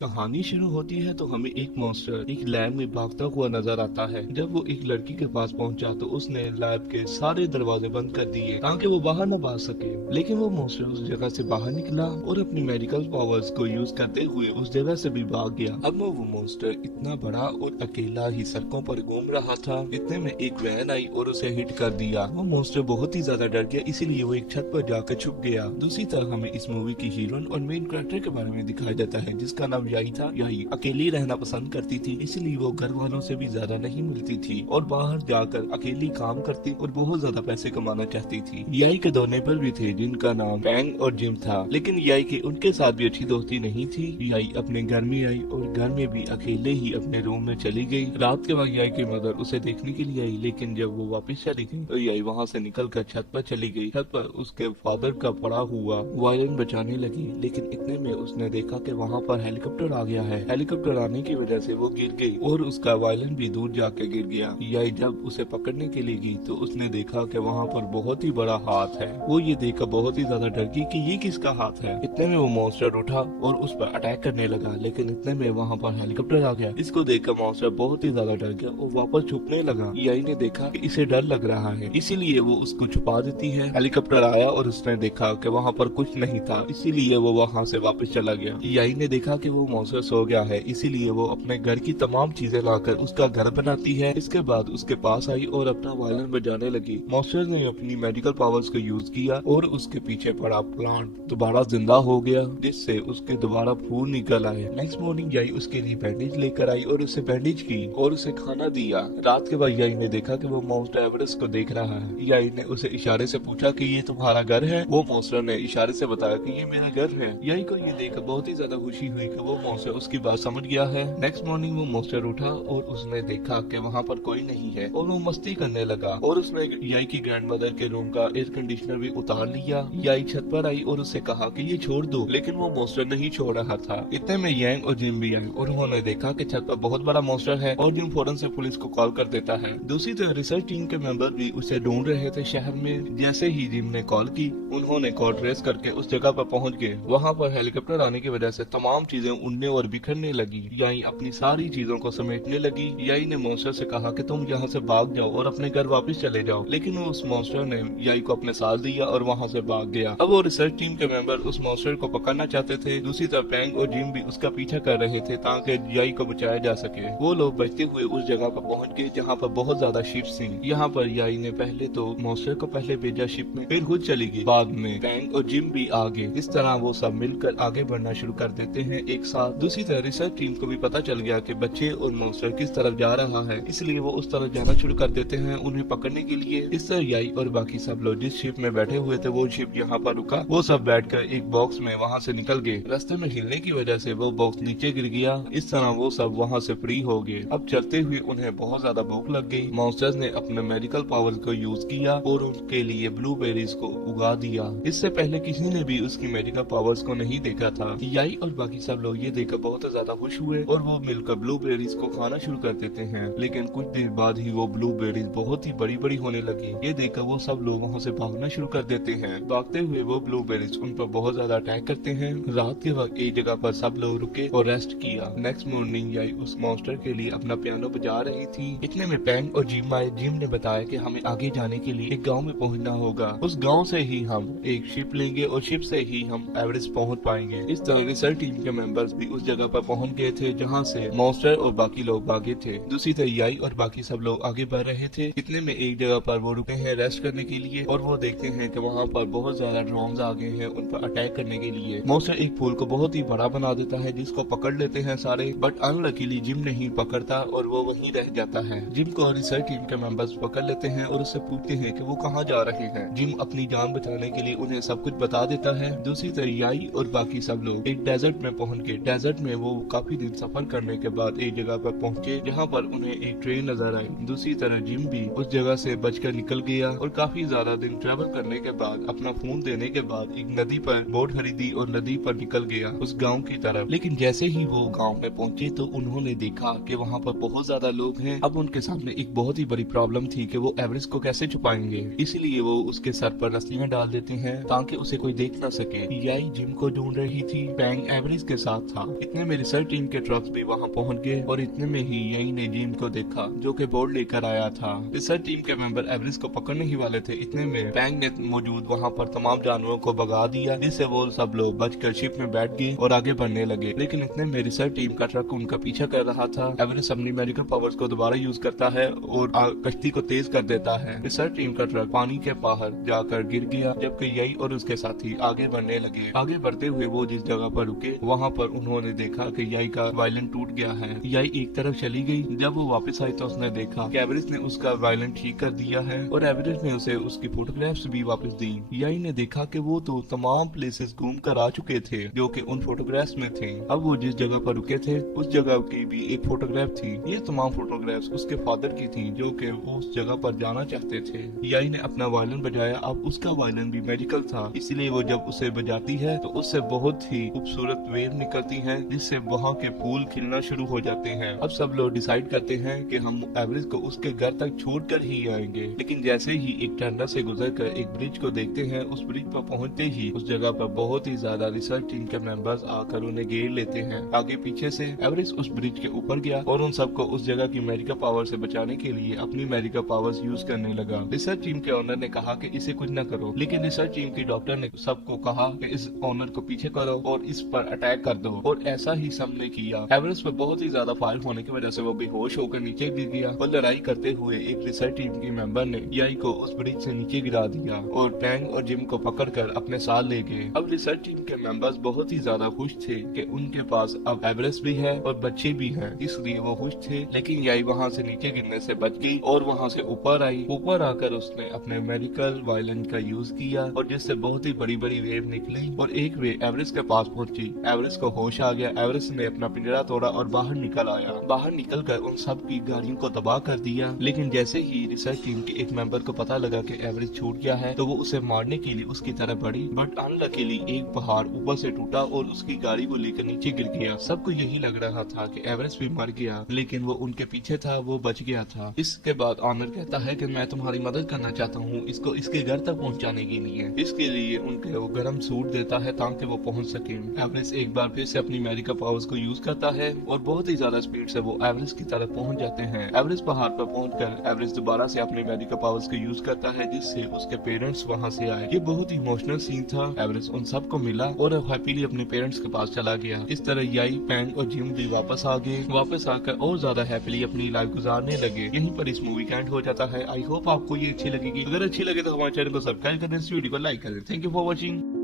कहानी शुरू होती है तो हमें एक मॉन्स्टर एक लैब में भागता हुआ नजर आता है। जब वो एक लड़की के पास पहुंचा तो उसने लैब के सारे दरवाजे बंद कर दिए ताकि वो बाहर न भाग सके। लेकिन वो मॉन्स्टर उस जगह से बाहर निकला और अपनी मेडिकल पावर्स को यूज करते हुए उस जगह से भी भाग गया। अब वो मॉन्स्टर इतना बड़ा और अकेला ही सड़कों पर घूम रहा था। इतने में एक वैन आई और उसे हिट कर दिया। वो मॉन्स्टर बहुत ही ज्यादा डर गया, इसीलिए वो एक छत पर जाकर छुप गया। दूसरी तरफ हमें इस मूवी की हीरोइन और मेन कैरेक्टर के बारे में दिखाया जाता है, जिसका नाम यही था। यही अकेली रहना पसंद करती थी, इसलिए वो घर वालों से भी ज्यादा नहीं मिलती थी और बाहर जाकर अकेली काम करती और बहुत ज्यादा पैसे कमाना चाहती थी। यही के दो नेबर भी थे जिनका नाम पैंग और जिम था, लेकिन यही की उनके साथ भी अच्छी दोस्ती नहीं थी। यही अपने घर में आई और घर में भी अकेले ही अपने रूम में चली गई। रात के वक्त यही की मदर उसे देखने के लिए आई, लेकिन जब वो वापस चली गई तो यही वहाँ से निकल कर छत पर चली गई। छत पर उसके फादर का पड़ा हुआ वायलिन बजाने लगी, लेकिन इतने में उसने देखा कि वहाँ पर हेलीकॉप्टर आ गया है। हेलीकॉप्टर आने की वजह से वो गिर गई और उसका वायलिन भी दूर जाके गिर गया। यही जब उसे पकड़ने के लिए गई तो उसने देखा कि वहाँ पर बहुत ही बड़ा हाथ है। वो ये देखकर बहुत ही ज्यादा डर गई कि ये किसका हाथ है। इतने में वो मॉन्स्टर उठा और उस पर अटैक करने लगा, लेकिन इतने में वहाँ पर हेलीकॉप्टर आ गया। इसको देखकर मॉन्स्टर बहुत ही ज्यादा डर गया और वापस छुपने लगा। यही ने देखा कि इसे डर लग रहा है, इसीलिए वो उसको छुपा देती है। हेलीकॉप्टर आया और उसने देखा कि वहाँ पर कुछ नहीं था, इसीलिए वो वहाँ से वापस चला गया। यही ने देखा कि वो मॉन्स्टर सो गया है, इसीलिए वो अपने घर की तमाम चीजें लाकर उसका घर बनाती है। इसके बाद उसके पास आई और अपना वायलिन बजाने लगी। मॉन्स्टर ने अपनी मेडिकल पावर्स को यूज किया और उसके पीछे पड़ा प्लांट दोबारा जिंदा हो गया, जिससे उसके दोबारा फूल निकल आए। नेक्स्ट मॉर्निंग यही उसके लिए बैंडेज लेकर आई और उसे बैंडेज की और उसे खाना दिया। रात के बाद यही ने देखा कि वो मॉन्स्टर एवरेस्ट को देख रहा है। यही ने उसे इशारे से पूछा कि ये तुम्हारा घर है। वो मॉन्स्टर ने इशारे से बताया कि ये मेरा घर है। यही को ये देखकर बहुत ही ज्यादा खुशी हुई कि वो मॉन्स्टर उसकी बात समझ गया है। नेक्स्ट मॉर्निंग वो मॉन्स्टर उठा और उसने देखा कि वहाँ पर कोई नहीं है और वो मस्ती करने लगा और उसने याई की ग्रैंडमदर के रूम का एयर कंडीशनर भी उतार लिया। याई छत पर आई और उससे कहा कि ये छोड़ दो, लेकिन वो मॉन्स्टर नहीं छोड़ रहा था। इतने में यांग और जिम भी आई और उन्होंने देखा कि छत पर बहुत बड़ा मॉन्स्टर है और जिम फौरन से पुलिस को कॉल कर देता है। दूसरी तरफ रिसर्च टीम के मेंबर भी उसे ढूंढ रहे थे शहर में। जैसे ही जिम ने कॉल की, उन्होंने कॉल ट्रेस करके उस जगह पर पहुंच गए। वहाँ पर हेलीकॉप्टर आने की वजह से तमाम चीजें उड़ने और बिखरने लगी। याई अपनी सारी चीजों को समेटने लगी। याई ने मॉन्स्टर से कहा कि तुम यहाँ से भाग जाओ और अपने घर वापस चले जाओ, लेकिन उस मॉन्स्टर ने याई को अपने साथ दिया और वहाँ से भाग गया। अब वो रिसर्च टीम के मेंबर उस मॉन्स्टर को पकड़ना चाहते थे। दूसरी तरफ पैंग और जिम भी उसका पीछा कर रहे थे ताकि याई को बचाया जा सके। वो लोग बचते हुए उस जगह पर पहुँच गए जहाँ पर बहुत ज्यादा शिप्स थी। यहाँ पर याई ने पहले तो मॉन्स्टर को पहले भेजा शिप में, फिर खुद चली गई। बाद में पैंग और जिम भी आ गए। इस तरह वो सब मिलकर आगे बढ़ना शुरू कर देते हैं एक साथ। दूसरी तरह रिसर्च टीम को भी पता चल गया कि बच्चे और मॉन्स्टर किस तरफ जा रहा है, इसलिए वो उस तरफ जाना शुरू कर देते हैं उन्हें पकड़ने के लिए। इस तरह याई और बाकी सब लोग जिस शिप में बैठे हुए थे वो शिप यहाँ पर रुका। वो सब बैठकर एक बॉक्स में वहाँ से निकल गए। रास्ते में हिलने की वजह से वो बॉक्स नीचे गिर गया। इस तरह वो सब वहाँ से फ्री हो गए। अब चलते हुए उन्हें बहुत ज्यादा भूख लग गई। मॉन्स्टर्स ने अपने मेडिकल पावर को यूज किया और उनके लिए ब्लूबेरीज को उगा दिया। इससे पहले किसी ने भी उसकी मेडिकल पावर्स को नहीं देखा था। याई और बाकी सब लोग ये देखकर बहुत ज्यादा खुश हुए और वो मिलकर ब्लूबेरीज को खाना शुरू कर देते हैं। लेकिन कुछ देर बाद ही वो ब्लूबेरीज बहुत ही बड़ी बड़ी होने लगी। ये देखकर वो सब लोग वहाँ से भागना शुरू कर देते हैं। भागते हुए वो ब्लूबेरीज उन पर बहुत ज्यादा अटैक करते हैं। रात के वक्त एक जगह पर सब लोग रुके और रेस्ट किया। नेक्स्ट मॉर्निंग याई उस मॉन्स्टर के लिए अपना पियानो बजा रही थी। इतने में पैंग और जिम आए। जिम ने बताया कि हमें आगे जाने के लिए एक गाँव में पहुँचना होगा। उस गाँव से ही हम एक शिप लेंगे और शिप से ही हम एवरेस्ट पहुंच पाएंगे। इस तरह रिसर्च टीम के मेंबर्स भी उस जगह पर पहुंच गए थे जहां से मॉन्स्टर और बाकी लोग भागे थे। दूसरी तरफ याई और बाकी सब लोग आगे बढ़ रहे थे। इतने में एक जगह पर वो रुके हैं रेस्ट करने के लिए और वो देखते हैं कि वहां पर बहुत ज्यादा ड्रोन्स आ गए हैं उन पर अटैक करने के लिए। मॉन्स्टर एक फूल को बहुत ही बड़ा बना देता है जिसको पकड़ लेते हैं सारे, बट अनलकीली जिम नहीं पकड़ता और वो वहीं रह जाता है। जिम को रिसर्च टीम के मेंबर्स पकड़ लेते हैं और उससे पूछते हैं कि वो कहाँ जा रहे हैं। जिम अपनी जान बचाने के लिए उन्हें सब कुछ बता देता है। दूसरी तरफ याई और बाकी सब लोग एक डेजर्ट में पहुंच गए। डेजर्ट में वो काफी दिन सफर करने के बाद एक जगह पर पहुंचे जहां पर उन्हें एक ट्रेन नजर आई। दूसरी तरफ जिम भी उस जगह से बचकर निकल गया और काफी ज्यादा दिन ट्रेवल करने के बाद अपना फोन देने के बाद एक नदी पर बोट खरीदी और नदी पर निकल गया उस गाँव की तरफ। लेकिन जैसे ही वो गाँव में पहुंचे तो उन्होंने देखा कि वहाँ पर बहुत ज्यादा लोग हैं। अब उनके सामने एक बहुत ही बड़ी प्रॉब्लम थी कि वो एवरेस्ट को कैसे छुपाएंगे, इसलिए वो उसके सर पर रस्सियां डाल देते हैं ताकि उसे कोई देख ना सके। याई जिम को ढूंढ रही थी। पैंग एवरेस्ट के साथ था। इतने में रिसर्च टीम के ट्रक्स भी वहाँ पहुँच गए और इतने में ही यही ने जिम को देखा जो कि बोर्ड लेकर आया था। रिसर्च टीम के मेंबर एवरेस्ट को पकड़ने ही वाले थे। इतने में पैंग ने मौजूद वहाँ पर तमाम जानवरों को भगा दिया, जिससे वो सब लोग बचकर शिप में बैठ गए और आगे बढ़ने लगे। लेकिन इतने में रिसर्च टीम का ट्रक उनका पीछा कर रहा था। एवरेस्ट अपनी मेडिकल पावर्स को दोबारा यूज करता है और कश्ती को तेज कर देता है। रिसर्च टीम का ट्रक पानी के बाहर जाकर गिर गया, जबकि यही और उसके साथी आगे बढ़ने लगे। आगे बढ़ते हुए वो जिस जगह पर रुके वहाँ पर उन्होंने देखा कि यही का वायलिन टूट गया है। यही एक तरफ चली गई। जब वो वापस आई तो उसने देखा कि एवरेस्ट ने उसका वायलिन ठीक कर दिया है और एवरेस्ट ने उसे उसकी फोटोग्राफ्स भी वापस दी। यही ने देखा कि वो तो तमाम प्लेसेस घूम कर आ चुके थे जो कि उन फोटोग्राफ्स में थे। अब वो जिस जगह पर रुके थे उस जगह की भी एक फोटोग्राफ थी। ये तमाम फोटोग्राफ्स उसके फादर की थी जो कि वो उस जगह पर जाना चाहते थे। यही ने अपना वायलिन बजाया। अब उसका वायलिन भी मैजिकल था, इसलिए वो जब उसे बजाती है तो उससे बहुत ही खूबसूरत वेव निकलती है, जिससे वहाँ के फूल खिलना शुरू हो जाते हैं। अब सब लोग डिसाइड करते हैं कि हम एवरेस्ट को उसके घर तक छोड़कर ही आएंगे। लेकिन जैसे ही एक टर्नर से गुजरकर एक ब्रिज को देखते हैं, उस ब्रिज पर पहुंचते ही उस जगह पर बहुत ही ज्यादा रिसर्च टीम के मेंबर्स आकर उन्हें घेर लेते हैं। आगे पीछे से एवरेस्ट उस ब्रिज के ऊपर गया और उन सबको उस जगह की मेडिकल पावर से बचाने के लिए अपनी मेडिकल पावर्स यूज करने लगा। रिसर्च टीम के ओनर ने कहा कि इसे कुछ न करो, लेकिन रिसर्च टीम की डॉक्टर ने सबको कहा कि इस ओनर को पीछे करो और इस पर अटैक कर दो, और ऐसा ही सबने किया। एवरेस्ट पर बहुत ही ज्यादा फायर होने की वजह से वो बेहोश होकर नीचे गिर गया और लड़ाई करते हुए एक रिसर्च टीम के मेंबर ने याई को उस ब्रिज से नीचे गिरा दिया और पैंग और जिम को पकड़कर अपने साथ ले गए। अब रिसर्च टीम के मेंबर्स बहुत ही ज्यादा खुश थे कि उनके पास अब एवरेस्ट भी है और बच्चे भी हैं, इसलिए वो खुश थे। लेकिन याई वहाँ से नीचे गिरने से बच गई और वहाँ से ऊपर आई। ऊपर आकर उसने अपने मेडिकल वायलिन का यूज किया और जिससे बहुत ही बड़ी बड़ी वेव निकली और एक वेव एवरेस्ट के पास पहुंची। एवरेस्ट को होश आ गया। एवरेस्ट ने अपना पिंजरा तोड़ा और बाहर निकल आया। बाहर निकलकर उन सब की गाड़ियों को तबाह कर दिया। लेकिन जैसे ही रिसर्च टीम के एक मेंबर को पता लगा कि एवरेस्ट छूट गया है तो वो उसे मारने के लिए उसकी तरफ बढ़ी, बट अनलकीली एक पहाड़ ऊपर से टूटा और उसकी गाड़ी को लेकर नीचे गिर गया। सबको यही लग रहा था कि एवरेस्ट भी मर गया, लेकिन वो उनके पीछे था, वो बच गया था। इसके बाद ऑनर कहता है कि मैं तुम्हारी मदद करना चाहता हूँ इसको इसके घर तक पहुँचाने के लिए। इसके लिए उनके वो गर्म सूट देता है ताकि वो पहुँच सके। एवरेस्ट एक बार फिर से अपनी मेडिकल पावर्स को यूज करता है और बहुत ही ज्यादा स्पीड से वो एवरेस्ट की तरफ पहुँच जाते हैं। एवरेस्ट पहाड़ पर पहुंचकर एवरेस्ट दोबारा से अपनी मेडिकल पावर्स को यूज करता है, जिससे उसके पेरेंट्स वहां से आए। ये बहुत ही इमोशनल सीन था। एवरेस्ट उन सबको मिला और हैप्पीली अपने पेरेंट्स के पास चला गया। इस तरह याई, पैंग और जिम भी वापस आ गए। वापस आकर और ज्यादा हैप्पीली अपनी लाइफ गुजारने लगे। यहीं पर इस मूवी का एंड हो जाता है। आई होप आपको ये अच्छी लगेगी। अगर अच्छी लगे तो हमारे चैनल को सब्सक्राइब करें, इस वीडियो को लाइक करें। Thank you for watching.